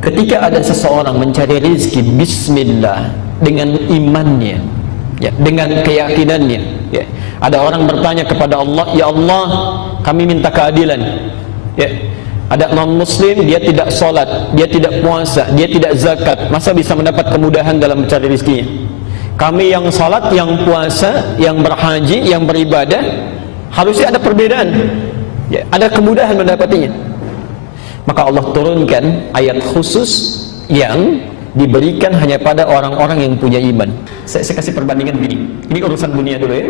Ketika ada seseorang mencari rezeki bismillah dengan imannya, ya, dengan keyakinannya, ya. Ada orang bertanya kepada Allah, ya Allah, kami minta keadilan, ya. Ada non muslim, dia tidak sholat, dia tidak puasa, dia tidak zakat, masa bisa mendapat kemudahan dalam mencari rezekinya? Kami yang sholat, yang puasa, yang berhaji, yang beribadah, harusnya ada perbedaan, ya, ada kemudahan mendapatinya. Maka Allah turunkan ayat khusus yang diberikan hanya pada orang-orang yang punya iman. Saya kasih perbandingan begini. Ini urusan dunia dulu ya,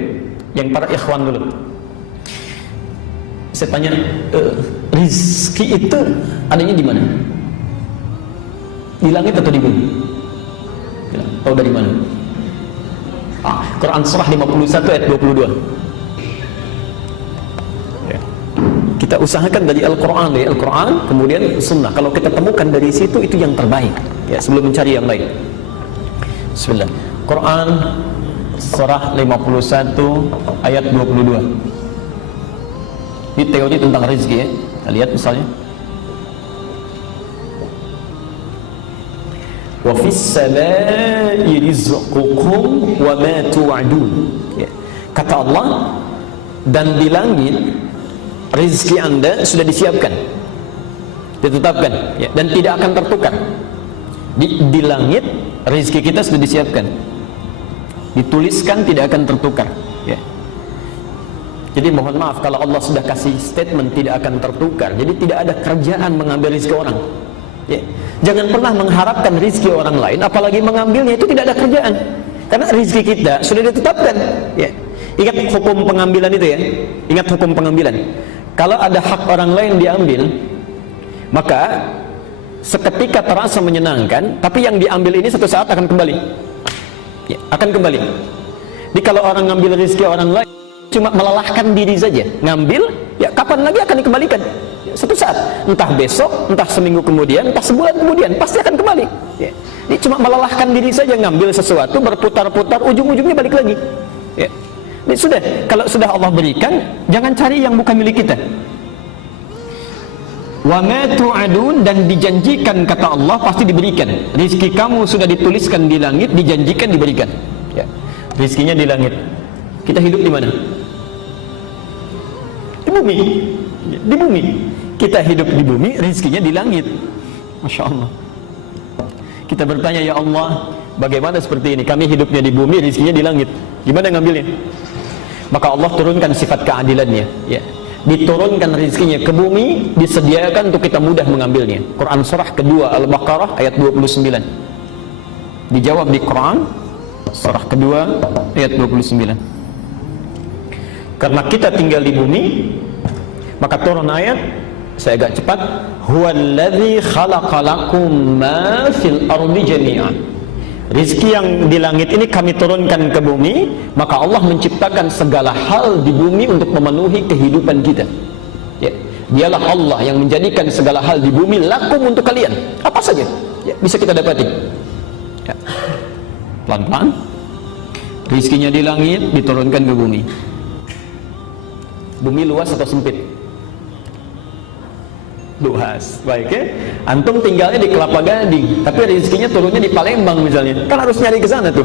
yang para ikhwan dulu. Saya tanya, rizki itu adanya di mana? Di langit atau di bumi? Tahu dari mana? Quran surah 51 ayat 22. Kita usahakan dari Al-Quran, kemudian Sunnah. Kalau kita temukan dari situ, itu yang terbaik, ya, sebelum mencari yang lain. Bismillah. Quran surah 51 ayat 22. Ini teori tentang rezeki, ya. Kita lihat misalnya. Wa fis samaa'i rizqukum wa ma tu'adun. Ya. Kata Allah, dan di langit rezeki Anda sudah disiapkan, ditetapkan, ya, dan tidak akan tertukar. Di langit rezeki kita sudah disiapkan, dituliskan, tidak akan tertukar, ya. Jadi mohon maaf kalau Allah sudah kasih statement tidak akan tertukar, jadi tidak ada kerjaan mengambil rezeki orang, ya. Jangan pernah mengharapkan rezeki orang lain, apalagi mengambilnya, itu tidak ada kerjaan, karena rezeki kita sudah ditetapkan, ya. Ingat hukum pengambilan itu, ya. Ingat hukum pengambilan. Kalau ada hak orang lain diambil, maka seketika terasa menyenangkan, tapi yang diambil ini satu saat akan kembali, ya, akan kembali. Jadi kalau orang ngambil rezeki orang lain, cuma melelahkan diri saja, ngambil, ya kapan lagi akan dikembalikan, ya, satu saat, entah besok, entah seminggu kemudian, entah sebulan kemudian, pasti akan kembali, ya. Ini cuma melelahkan diri saja, ngambil sesuatu, berputar-putar, ujung-ujungnya balik lagi, ya. Ini sudah, kalau sudah Allah berikan, jangan cari yang bukan milik kita. Wa ma tu'adun, dan dijanjikan kata Allah pasti diberikan. Rizki kamu sudah dituliskan di langit, dijanjikan diberikan, ya. Rizkinya di langit. Kita hidup di mana? Di bumi, di bumi. Kita hidup di bumi, rizkinya di langit. Masya Allah. Kita bertanya, ya Allah, bagaimana seperti ini? Kami hidupnya di bumi, rizkinya di langit. Gimana ngambilnya? Maka Allah turunkan sifat keadilannya, ya. Diturunkan rezekinya ke bumi, disediakan untuk kita mudah mengambilnya. Quran surah kedua Al-Baqarah ayat 29. Dijawab di Quran surah kedua ayat 29. Karena kita tinggal di bumi, maka turun ayat, saya agak cepat, huwallazi khalaqalakum ma fil ardi jami'an. Rizki yang di langit ini kami turunkan ke bumi, maka Allah menciptakan segala hal di bumi untuk memenuhi kehidupan kita, ya. Dialah Allah yang menjadikan segala hal di bumi lakum untuk kalian, apa saja, ya, bisa kita dapati, ya. Pelan-pelan rizkinya di langit diturunkan ke bumi. Bumi luas atau sempit? Luas, baik, ya. Antum tinggalnya di Kelapa Gading, tapi rezekinya turunnya di Palembang misalnya, kan harus nyari ke sana tuh,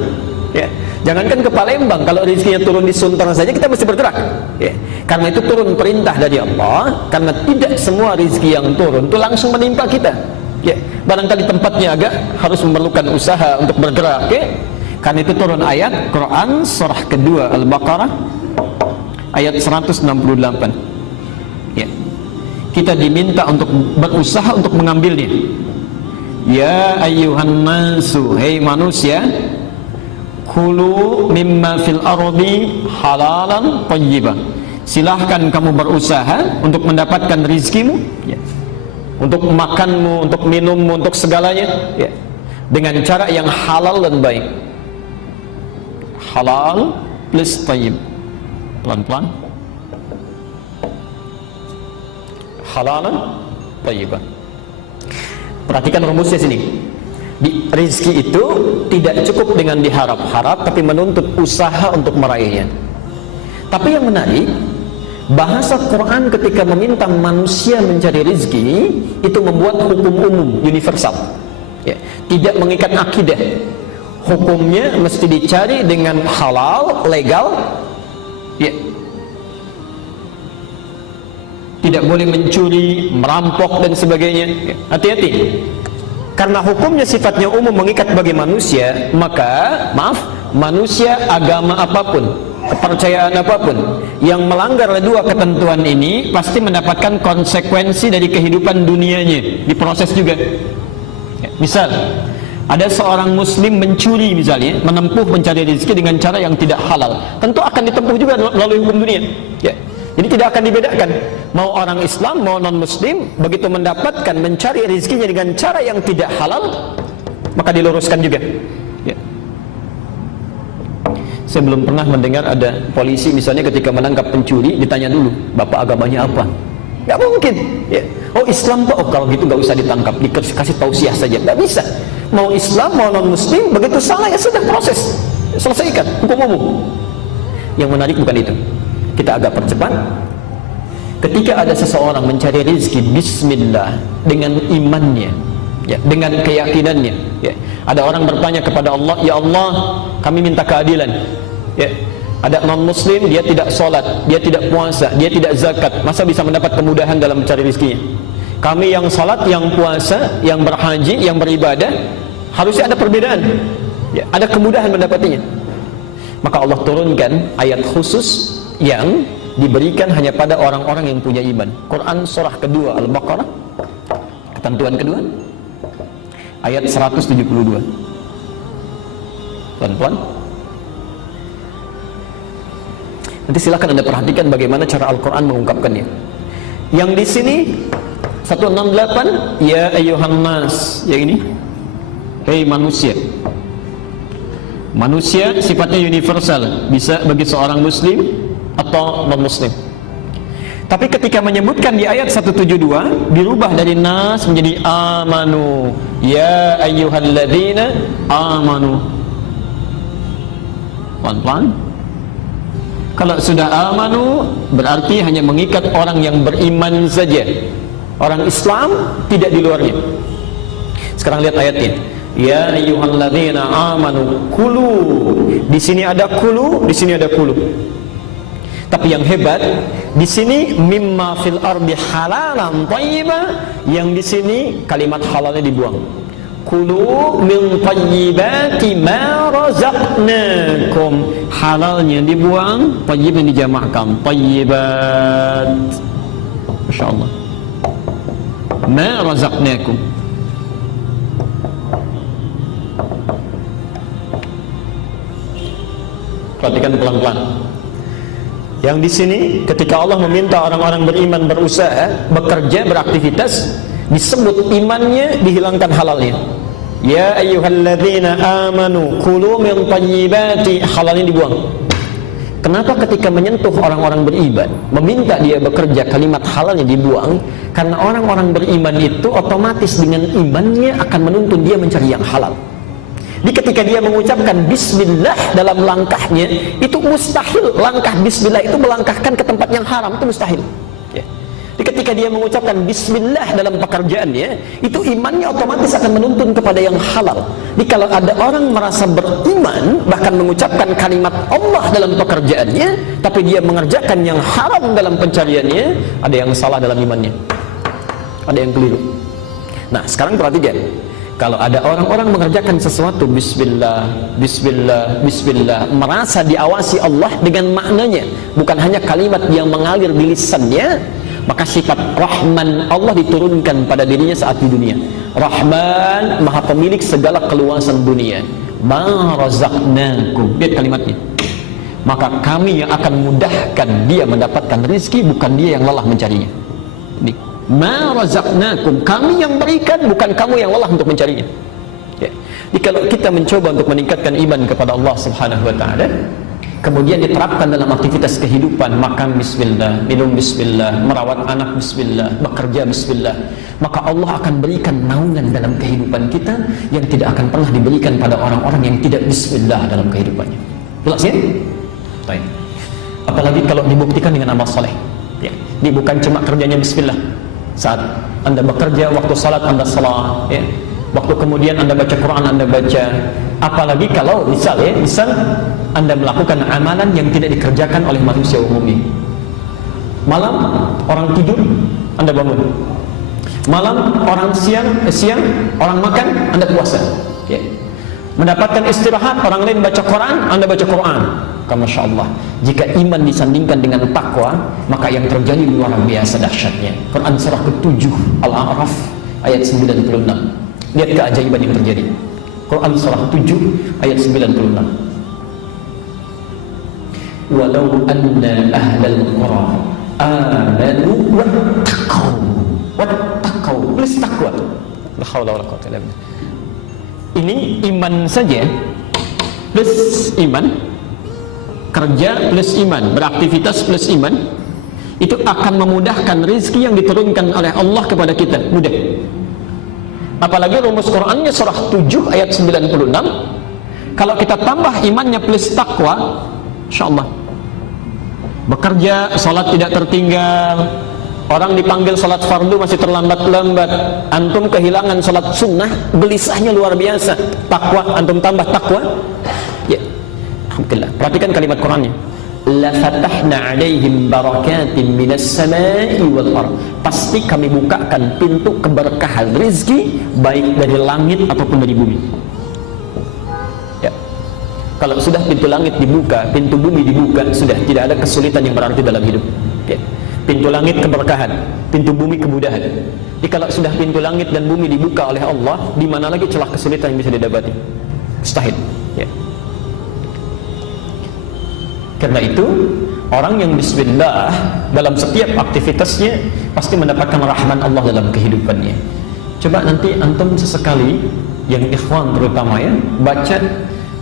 ya. Jangankan ke Palembang, kalau rezekinya turun di Sunter saja kita mesti bergerak, ya. Karena itu turun perintah dari Allah, karena tidak semua rezeki yang turun itu langsung menimpa kita, ya. Barangkali tempatnya agak harus memerlukan usaha untuk bergerak, ya. Karena itu turun ayat Quran surah kedua Al-Baqarah ayat 168, ya. Kita diminta untuk berusaha untuk mengambilnya. Ya ayyuhan nasu, hei manusia, kulu mimma fil ardi halalan thayyiban. Silahkan kamu berusaha untuk mendapatkan rizkimu, ya. Untuk makanmu, untuk minummu, untuk segalanya, ya. Dengan cara yang halal dan baik. Halal plus thayyib. Pelan-pelan. Halalan thayyiban. Perhatikan rumusnya sini. Di rizki itu tidak cukup dengan diharap-harap, tapi menuntut usaha untuk meraihnya. Tapi yang menarik, Bahasa Quran ketika meminta manusia mencari rezeki itu membuat hukum umum universal, ya. Tidak mengikat akidah. Hukumnya mesti dicari dengan halal, legal, ya. Tidak boleh mencuri, merampok dan sebagainya, ya. Hati-hati. Karena hukumnya sifatnya umum mengikat bagi manusia, maka manusia agama apapun, kepercayaan apapun yang melanggar dua ketentuan ini pasti mendapatkan konsekuensi dari kehidupan dunianya, diproses juga, ya. Misal ada seorang muslim mencuri misalnya, menempuh mencari rezeki dengan cara yang tidak halal, tentu akan ditempuh juga melalui hukum dunia, ya. Jadi tidak akan dibedakan, mau orang Islam mau non muslim, begitu mendapatkan mencari rezekinya dengan cara yang tidak halal, maka diluruskan juga, ya. Saya belum pernah mendengar ada polisi misalnya ketika menangkap pencuri ditanya dulu, bapak agamanya apa? Gak mungkin, ya. Oh Islam Pak, oh kalau gitu gak usah ditangkap, dikasih tausiah saja. Gak bisa, mau Islam mau non muslim, begitu salah ya sudah, proses, selesaikan, hukum umum. Yang menarik bukan itu, kita agak percepat. Ketika ada seseorang mencari rezeki bismillah dengan imannya, ya, dengan keyakinannya, ya. Ada orang bertanya kepada Allah, ya Allah kami minta keadilan, ya. Ada non muslim, dia tidak sholat, dia tidak puasa, dia tidak zakat, masa bisa mendapat kemudahan dalam mencari rezekinya? Kami yang sholat, yang puasa, yang berhaji, yang beribadah, harusnya ada perbedaan, ya. Ada kemudahan mendapatinya. Maka Allah turunkan ayat khusus yang diberikan hanya pada orang-orang yang punya iman. Quran surah kedua Al-Baqarah, ketentuan kedua, ayat 172. Pelan-pelan. Nanti silakan Anda perhatikan bagaimana cara Al-Quran mengungkapkannya. Yang di sini 168, ya ayyuhan nas, yang ini, hei manusia. Manusia sifatnya universal, bisa bagi seorang muslim atau non muslim. Tapi ketika menyebutkan di ayat 172 dirubah dari nas menjadi amanu, ya ayyuhalladzina amanu. Pelan-pelan. Kalau sudah amanu berarti hanya mengikat orang yang beriman saja, orang Islam tidak di luarnya. Sekarang lihat ayatnya, ya ayyuhalladzina amanu kulu. Di sini ada kulu, di sini ada kulu. Tapi yang hebat di sini mimma fil ardi halalan thayyiban, yang di sini kalimat halalnya dibuang. Kulu min thayyibati ma razaqnakum, halalnya dibuang, thayyibnya dijamakkan, thayyibat. Masyaallah. Ma razaqnakum. Perhatikan pelan-pelan. Yang di sini ketika Allah meminta orang-orang beriman berusaha, bekerja, beraktivitas, disebut imannya, dihilangkan halalnya. Ya ayyuhalladzina amanu kulu min thayyibati, halalnya dibuang. Kenapa ketika menyentuh orang-orang beriman, meminta dia bekerja, kalimat halalnya dibuang? Karena orang-orang beriman itu otomatis dengan imannya akan menuntun dia mencari yang halal. Jadi ketika dia mengucapkan bismillah dalam langkahnya, itu mustahil langkah bismillah itu melangkahkan ke tempat yang haram, itu mustahil, ya. Jadi ketika dia mengucapkan bismillah dalam pekerjaannya, itu imannya otomatis akan menuntun kepada yang halal. Jadi kalau ada orang merasa beriman bahkan mengucapkan kalimat Allah dalam pekerjaannya, tapi dia mengerjakan yang haram dalam pencariannya, ada yang salah dalam imannya, ada yang keliru. Nah sekarang perhatikan, kalau ada orang-orang mengerjakan sesuatu bismillah, bismillah, bismillah, merasa diawasi Allah dengan maknanya, bukan hanya kalimat yang mengalir di lisannya, maka sifat Rahman Allah diturunkan pada dirinya saat di dunia. Rahman, maha pemilik segala keluasan dunia. Ma razaqnakum, lihat kalimatnya. Maka kami yang akan mudahkan dia mendapatkan rezeki, bukan dia yang lelah mencarinya. Ini ma razaqnakum, kami yang berikan, bukan kamu yang lelah untuk mencarinya, ya. Jadi kalau kita mencoba untuk meningkatkan iman kepada Allah Subhanahu wa ta'ala, kemudian diterapkan dalam aktivitas kehidupan, makan bismillah, minum bismillah, merawat anak bismillah, bekerja bismillah, maka Allah akan berikan naungan dalam kehidupan kita yang tidak akan pernah diberikan pada orang-orang yang tidak bismillah dalam kehidupannya. Jelas ya? Baik. Apalagi kalau dibuktikan dengan amal soleh. Ini bukan cuma kerjanya bismillah. Saat Anda bekerja, waktu salat Anda salat, ya. Waktu kemudian Anda baca Quran, Anda baca. Apalagi kalau misal Anda melakukan amalan yang tidak dikerjakan oleh manusia umumnya. Malam orang tidur, Anda bangun. Malam orang siang orang makan, Anda puasa. Ya. Mendapatkan istirahat, orang lain baca Quran, Anda baca Quran. Masya Allah. Jika iman disandingkan dengan takwa, maka yang terjadi luar biasa dahsyatnya. Quran surah ke-7 Al-A'raf ayat 96. Lihat keajaiban yang terjadi. Quran surah 7 ayat 96. Walau anna ahlal qura amanu wattaqau. Tulis takwa. La haula wala quwwata illa billah. Ini iman saja plus iman, kerja plus iman, beraktivitas plus iman, itu akan memudahkan rezeki yang diturunkan oleh Allah kepada kita. Mudah. Apalagi rumus Qurannya surah 7 ayat 96. Kalau kita tambah imannya plus takwa, insyaallah bekerja, salat tidak tertinggal. Orang dipanggil salat fardu masih terlambat-lambat. Antum kehilangan salat sunnah, gelisahnya luar biasa. Takwa, antum tambah takwa, ya, alhamdulillah. Perhatikan kalimat Qurannya. La fatahna alaihim barakatin minas samai wal ardh. Pasti kami bukakan pintu keberkahan rezeki baik dari langit ataupun dari bumi. Ya. Kalau sudah pintu langit dibuka, pintu bumi dibuka, sudah tidak ada kesulitan yang berarti dalam hidup. Ya. Pintu langit keberkahan, pintu bumi kemudahan. Jadi kalau sudah pintu langit dan bumi dibuka oleh Allah, di mana lagi celah kesulitan yang bisa didapati? Mustahil. Ya. Karena itu, orang yang bismillah dalam setiap aktivitasnya pasti mendapatkan rahman Allah dalam kehidupannya. Coba nanti antum sesekali, yang ikhwan terutama ya, baca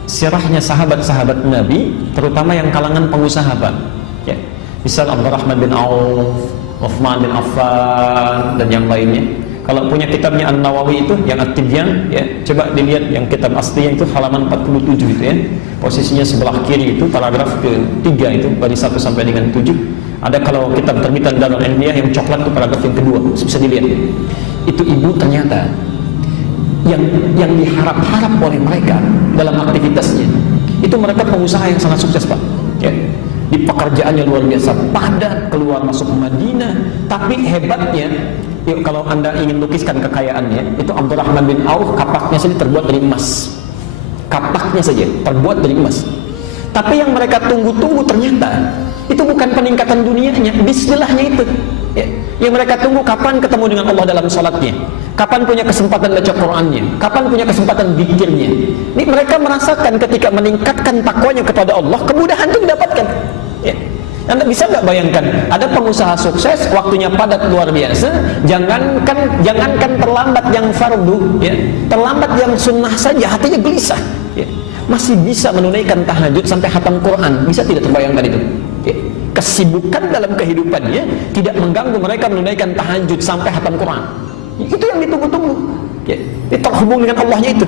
sirahnya sahabat-sahabat Nabi, terutama yang kalangan pengusaha, Pak. Ya. Misal Abdurrahman bin Auf, Uthman bin Affan, dan yang lainnya. Kalau punya kitabnya An-Nawawi itu, yang At-Tibyan, ya, coba dilihat yang kitab aslinya itu halaman 47 itu ya. Posisinya sebelah kiri itu, paragraf ke-3 itu, dari 1 sampai dengan 7. Ada kalau kitab terbitan Darul Ilmiah yang coklat itu paragraf yang kedua, bisa dilihat. Itu ibu ternyata yang diharap-harap oleh mereka dalam aktivitasnya, itu mereka pengusaha yang sangat sukses, Pak. Ya. Di pekerjaannya luar biasa, padat, keluar masuk Madinah. Tapi hebatnya, yuk, kalau anda ingin lukiskan kekayaannya, itu Abdurrahman bin Auf, kapaknya saja terbuat dari emas. Kapaknya saja terbuat dari emas. Tapi yang mereka tunggu-tunggu ternyata itu bukan peningkatan dunianya, bismillahnya itu. Ya. Yang mereka tunggu kapan ketemu dengan Allah dalam sholatnya, kapan punya kesempatan baca Qurannya, kapan punya kesempatan zikirnya. Ini mereka merasakan ketika meningkatkan takwanya kepada Allah, kemudahan itu didapatkan. Ya. Anda bisa nggak bayangkan, ada pengusaha sukses, waktunya padat luar biasa, jangankan terlambat yang fardu, ya, terlambat yang sunnah saja hatinya gelisah, ya. Masih bisa menunaikan tahajud sampai khatam Quran, bisa tidak terbayangkan itu? Ya. Kesibukan dalam kehidupannya tidak mengganggu mereka menunaikan tahajud sampai khatam Quran. Itu yang ditunggu-tunggu. Ya. Terhubung dengan Allahnya itu.